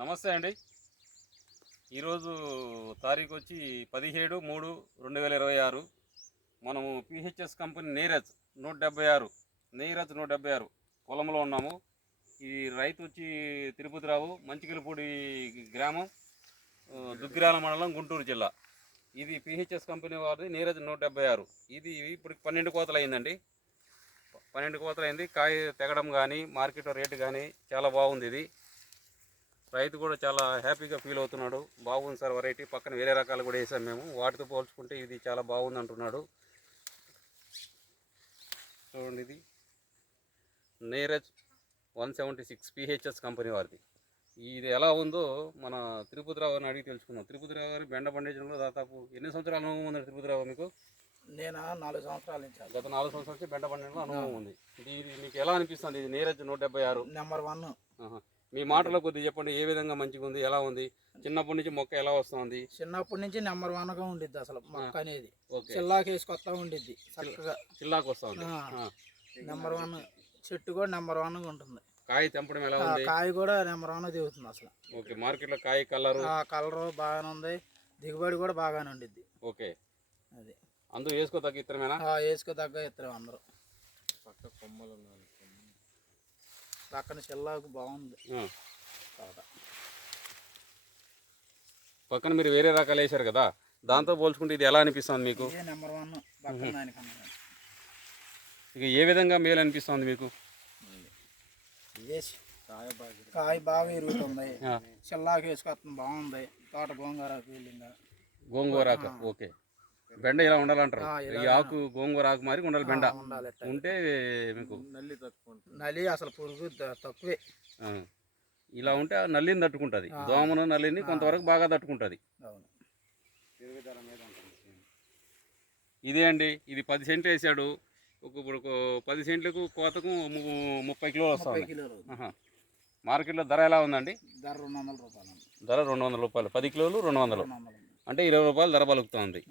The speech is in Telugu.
నమస్తే అండి. ఈరోజు తారీఖు వచ్చి 17/3/2026. మనము పిహెచ్ఎస్ కంపెనీ నీరజ్ 176 పొలంలో ఉన్నాము. ఈ రైతు వచ్చి తిరుపతిరావు, మంచికలపూడి గ్రామం, దుగ్గిరాల మండలం, గుంటూరు జిల్లా. ఇది పిహెచ్ఎస్ కంపెనీ వారిది నీరజ్ 176. ఇది ఇప్పుడు 12 కోతలు అయిందండి. 12 కోతలు అయింది. కాయ తెగడం కానీ మార్కెట్ రేటు కానీ చాలా బాగుంది. ఇది రైతు కూడా చాలా హ్యాపీగా ఫీల్ అవుతున్నాడు. బాగుంది సార్ వెరైటీ, పక్కన వేరే రకాలు కూడా వేసాం మేము, వాటితో పోల్చుకుంటే ఇది చాలా బాగుంది అంటున్నాడు. చూడండి, ఇది నీరజ్ 176 పిహెచ్ఎస్ కంపెనీ వారిది. ఇది ఎలా ఉందో మన తిరుపతిరావు గారిని అడిగి తెలుసుకుందాం. తిరుపతిరావు గారు బెండ పండించడంలో దాదాపు ఎన్ని సంవత్సరాల అనుభవం ఉంది తిరుపతిరావు మీకు? నేను 4 సంవత్సరాల నుంచి, గత 4 సంవత్సరాల నుంచి బెండ పండించడంలో అనుభవం ఉంది. ఇది మీకు ఎలా అనిపిస్తుంది? ఇది నీరజ్ 176 నెంబర్ 1. మీ మాటలో కొద్దిగా చెప్పండి, ఏ విధంగా మంచిగా ఉంది, ఎలా ఉంది? చిన్నప్పటి నుంచి మొక్క ఎలా వస్తుంది? చిన్నప్పటి నుంచి నెంబర్ 1గా ఉండిద్ది. అసలు మొక్క అనేది చిల్లాకి వేసుకొస్తా ఉండిద్ది, చక్కగా చిల్లాకు వస్తా ఉంది. నెంబర్ 1 చెట్టు కూడా నెంబర్ 1గా ఉంటుంది. కాయ తెంపడం ఎలా ఉంది? కాయ కూడా నెంబర్ 1 దిగుతుంది అసలు. ఓకే, మార్కెట్లో కాయ కలరు బాగానే ఉంది, దిగుబడి కూడా బాగానే ఉండిద్ది. ఓకే, అది అందరూ వేసుకో తగ్గ ఇత్తనమేనా? వేసుకో తగ్గ ఇత్తనం అందరూ. పక్క కొమ్మలు పక్కన చిల్లాకు బాగుంది. పక్కన మీరు వేరే రకాలు వేశారు కదా, దాంతో పోల్చుకుంటే ఇది ఎలా అనిపిస్తుంది మీకు? నెంబర్ 1 ఇక ఏ విధంగా మేలు అనిపిస్తుంది మీకు? కాయ బాగా ఎరుగుతుంది, చిల్లాకు వేసుకొస్తుంది, బాగుంది. తోట గోంగూర. ఓకే, బెండ ఇలా ఉండాలంటారు. ఈ ఆకు గోంగూర ఆకు మారి ఉండాలి. బెండ ఉంటే మీకు నల్లి అసలు పురుగు తక్కువే. ఇలా ఉంటే నల్లిని తట్టుకుంటుంది, దోమను నల్లిని కొంతవరకు బాగా తట్టుకుంటుంది. ఇదే అండి, ఇది 10 సెంట్లు వేసాడు. ఇప్పుడు 10 సెంట్లకు కోతకు 30 కిలోలు వస్తుంది. మార్కెట్లో ధర ఎలా ఉందండి? ధర 200 రూపాయలు. ధర 200 రూపాయలు, 10 కిలోలు 200, అంటే 20 రూపాయలు ధర పలుకుతుంది.